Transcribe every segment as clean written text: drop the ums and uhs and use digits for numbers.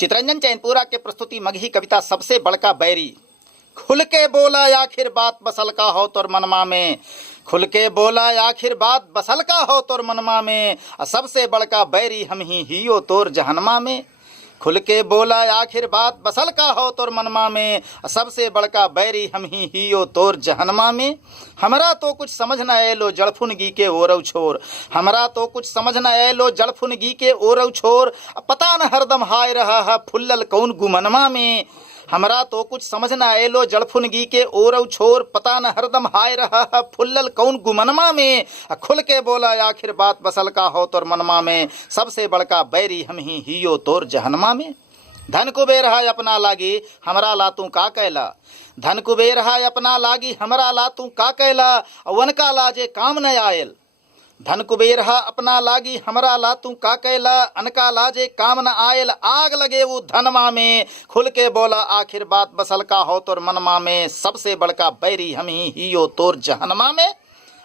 चितरंजन चैनपुरा के प्रस्तुति मगही कविता सबसे बड़का बैरी। खुल के बोला आखिर बात बसल का हो तोर मनमा में, खुल के बोला आखिर बात बसल का हो तोर मनमा में, सबसे बड़का बैरी हम ही हियो तोर जहनमा में। खुल के बोला आखिर बात बसल का हो तोर मनमा में, सबसे बड़का बैरी हम ही हियो तोर जहनमा में। हमरा तो कुछ समझ न आयलो जड़फुनगी के ओरव छोर, हमरा तो कुछ समझ न आयलो जड़फुनगी के ओरव छोर, पता न हरदम हाय रहा है फुल्लल कौन गुमनमा में। हमरा तो कुछ समझ न आयलो जड़फुनगी के ओरव छोर, पता न हरदम हाय रहा है फुल्लल कौन गुमनमा में। खुल के बोला आखिर बात बसल का हो तोर मनमा में, सबसे बड़का बैरी हम ही हियो तोर जहनमा में। धन कुबेर है अपना लागी हमरा लातू का कैला, धन कुबेर है अपना लागी हमरा लातू का कैला, वनका लाजे काम न आयल। धन कुबेर हा अपना लागी हमरा लातू का कैला, अनका लाजे काम न आयल। आग लगे वो धनमा में, खुल के बोला आखिर बात बसल का हो तोर मनमा में, सबसे बड़का बैरी हम ही हियो तोर जहनमा में।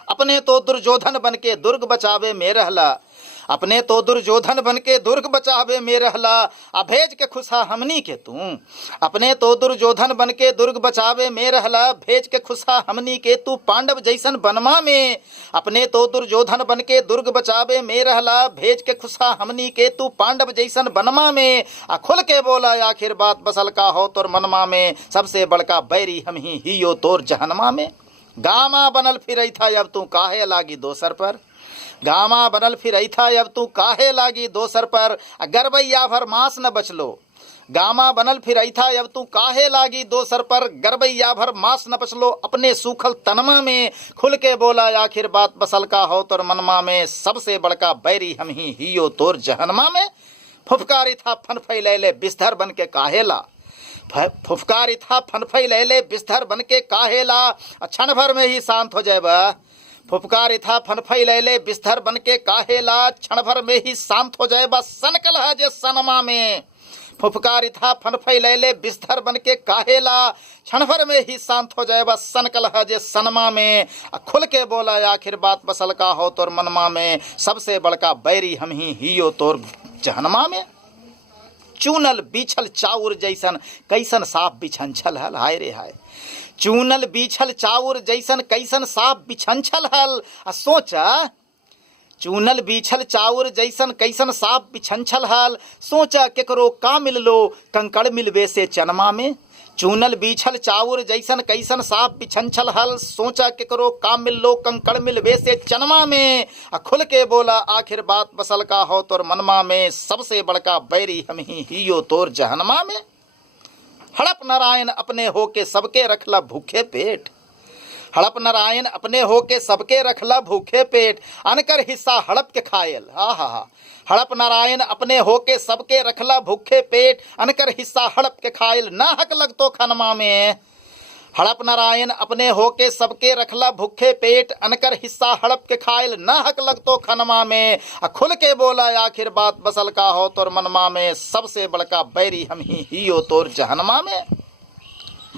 अपने तो दुर्योधन बन के दुर्ग बचावे में रहला, अपने तो दुर्योधन बन के दुर्ग बचावे में रहला, भेज के खुशा हमनी के तू। अपने तो दुर्योधन बन के दुर्ग बचावे में रहला, भेज के खुशा हमनी के तू पांडव जैसन बनमा में। अपने तो दुर्योधन बन के दुर्ग बचावे में रहला, भेज के खुशा हमनी के तू पांडव जैसन बनमा में। खुल के बोला आखिर बात बसल का हो तोर मनमा में, सबसे बड़का बैरी हम ही हियो तोर जहनमा में। गामा बनल फिर था अब तू काहे लागी दोसर पर, गामा बनल फिर था अब तू काहे लागी दोसर पर, गरबैया भर मांस न बचलो। गामा बनल फिर था अब तू काहे लागी दोसर पर, गरबैया भर मांस न बचलो अपने सूखल तनमा में। खुल के बोला आखिर बात बसल का हो तोर मनमा में, सबसे बड़का बैरी हम ही हियो तोर जहनमा में। फुफकारी था फन फैलैले बिस्तर बन के काहेला, फुफकारी था फन फैलैले बिस्तर बन के काहेला, क्षण भर में ही शांत हो जाएबा। फुफकारी था फन फैलैले बिस्तर बन के काहेला, क्षण भर में ही शांत हो जाएबा सनकल है जे सनमा में। फुफकारी था फन फैलैले बिस्तर बन के काहेला, क्षण भर में ही शांत हो जाएबा सनकल है जे सनमा में। खुल के बोला आखिर बात बसल का हो तोर मनमा में, सबसे बड़का बैरी हम ही हियो तोर जहनमा में। चूनल बीछल चाउर जैसन कैसन साफ बिछंछल हल, हाय रे हाय। चूनल बीछल चाउर जैसन कैसन साफ बिछंछल हल, सोचा चूनल बीछल चाउर जैसन कैसन साफ बिछंछल हल, सोचा केकरो का मिललो कंकड़ मिलवे से चनमा में। चूनल बीछल चाउर जैसन कैसन साफ बिछंछल हल, सोचा केकरो का मिललो कंकड़ मिलवे से चनमा में। खुल के बोला आखिर बात बसल का हो तोर मनमा में, सबसे बड़का बैरी हम ही हियो तोर जहनमा में। हड़प नारायण अपने होके सबके रखला भूखे पेट, हड़प नारायण अपने होके सबके रखला भूखे पेट, अनकर हिस्सा हड़प के खायल। हा हड़प नारायण अपने होके सबके रखला भूखे पेट, अनकर हिस्सा हड़प के खायल ना हक लगतो खनमा में। हड़प नारायण अपने होके सबके रखला भूखे पेट, अनकर हिस्सा हड़प के खायल ना हक लगतो खनमा में। खुल के बोला आखिर बात बसल का हो तोर मनमा में, सबसे बड़का बैरी हम ही हियो तोर जहनमा में।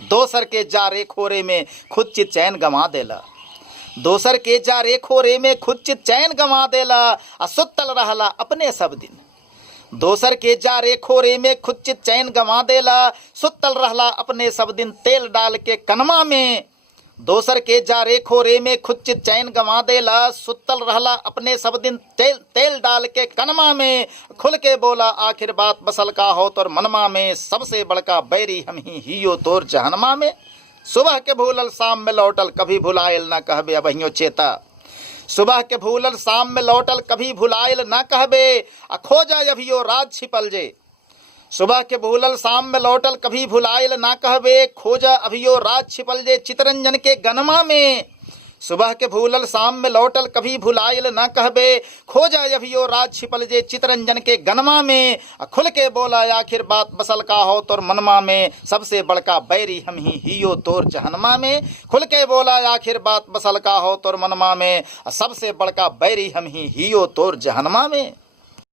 दोसर के जारे खोरे में खुद चित चैन गंवा देला, दोसर के जारे खोरे में खुद चित चैन गंवा देला, सुतल रहला अपने सब दिन। दोसर के जारे खोरे में खुद चित चैन गंवा देला, सुतल रहला अपने सब दिन तेल डाल के कनमा में। दोसर के जारे खोरे में खुद चित चैन गंवा देला, सुतल रहला अपने सब दिन तेल डाल के कनमा में। खुल के बोला आखिर बात बसल का हो तोर मनमा में, सबसे बड़का बैरी हम ही हियो तोर जहनमा में। सुबह के भूलल शाम में लौटल कभी भुलायल ना कहबे अबहियो चेता, सुबह के भूलल शाम में लौटल कभी भुलायल ना कहबे, खोजा अभियो राज छिपल जे। सुबह के भूलल शाम में लौटल कभी भुलायल ना कहबे, खोजा अभियो राज छिपल जे चितरंजन के गनमा में। सुबह के भूलल शाम में लौटल कभी भुलायल ना कहबे, खोजा अभियो राज छिपल जे चितरंजन के गनमा में। खुल के बोला आखिर बात बसल का हो तोर मनमा में, सबसे बड़का बैरी हम ही हियो तोर जहनमा में। खुल के बोला आखिर बात बसल का हो तोर मनमा में, सबसे बड़का बैरी हम ही हियो तोर जहनमा में।